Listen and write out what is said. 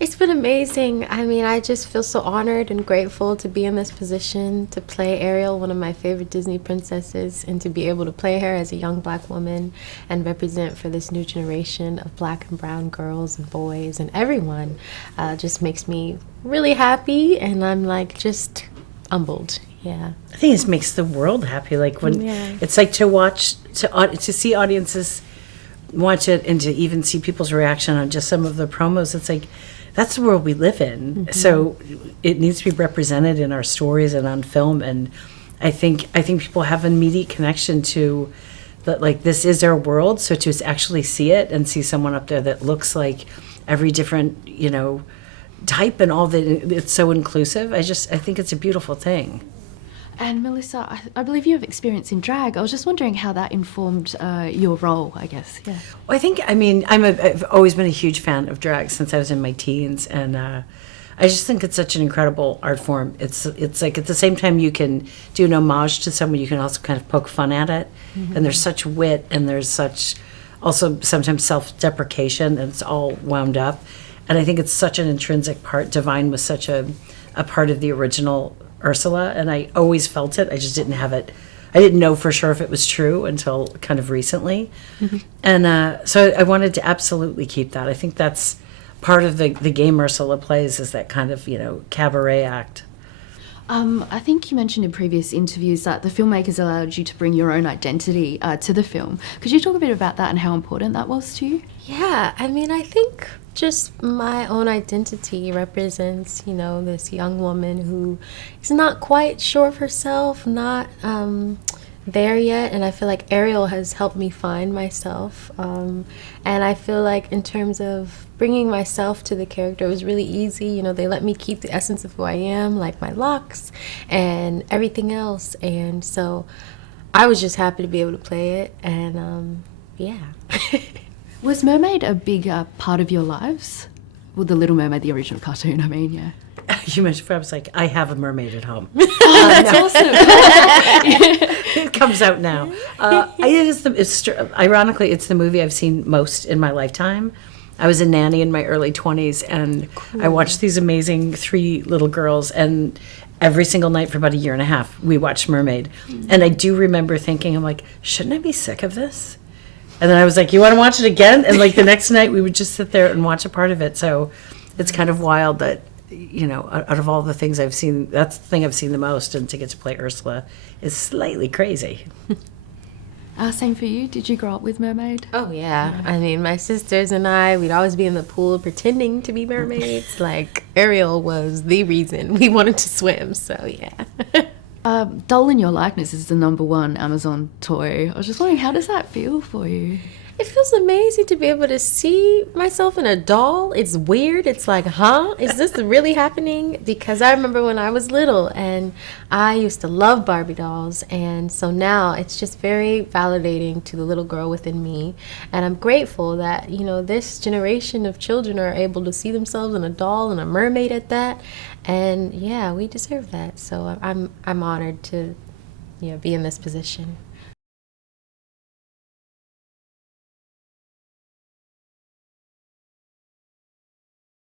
It's been amazing. I mean, I just feel so honored and grateful to be in this position, to play Ariel, one of my favorite Disney princesses, and to be able to play her as a young black woman and represent for this new generation of black and brown girls and boys and everyone. Just makes me really happy, and I'm like just humbled. Yeah. I think it makes the world happy. Like when it's like to see audiences watch it and to even see people's reaction on just some of the promos. It's like, that's the world we live in. Mm-hmm. So it needs to be represented in our stories and on film. And I think people have an immediate connection to that. Like, this is our world. So to actually see it and see someone up there that looks like every different, type and all that, it's so inclusive. I think it's a beautiful thing. And Melissa, I believe you have experience in drag. I was just wondering how that informed your role, I guess. Yeah. Well, I've always been a huge fan of drag since I was in my teens, and I just think it's such an incredible art form. It's like at the same time you can do an homage to someone, you can also kind of poke fun at it. Mm-hmm. And there's such wit, and there's such also sometimes self-deprecation, and it's all wound up. And I think it's such an intrinsic part. Divine was such a part of the original Ursula, and I always felt it. I just didn't have it. I didn't know for sure if it was true until kind of recently. Mm-hmm. And so I wanted to absolutely keep that. I think that's part of the game Ursula plays, is that kind of, cabaret act. I think you mentioned in previous interviews that the filmmakers allowed you to bring your own identity to the film. Could you talk a bit about that and how important that was to you? Yeah, I think just my own identity represents, this young woman who is not quite sure of herself, not there yet, and I feel like Ariel has helped me find myself, and I feel like in terms of bringing myself to the character, it was really easy. They let me keep the essence of who I am, like my locks and everything else, and so I was just happy to be able to play it, and yeah. Was Mermaid a big part of your lives? Well, the Little Mermaid, the original cartoon, yeah. You mentioned, I was like, I have a mermaid at home. That's awesome. It comes out now. Ironically, it's the movie I've seen most in my lifetime. I was a nanny in my early 20s, and cool. I watched these amazing 3 little girls, and every single night for about a year and a half, we watched Mermaid. Mm-hmm. And I do remember thinking, I'm like, shouldn't I be sick of this? And then I was like, you want to watch it again? And like the next night we would just sit there and watch a part of it. So it's kind of wild that, out of all the things I've seen, that's the thing I've seen the most. And to get to play Ursula is slightly crazy. Same for you. Did you grow up with Mermaid? Oh, yeah. My sisters and I, we'd always be in the pool pretending to be mermaids. Like, Ariel was the reason we wanted to swim. So, yeah. Doll in Your Likeness is the #1 Amazon toy. I was just wondering, how does that feel for you? It feels amazing to be able to see myself in a doll. It's weird. It's like, is this really happening? Because I remember when I was little and I used to love Barbie dolls. And so now it's just very validating to the little girl within me. And I'm grateful that, this generation of children are able to see themselves in a doll and a mermaid at that. And yeah, we deserve that. So I'm honored to, be in this position.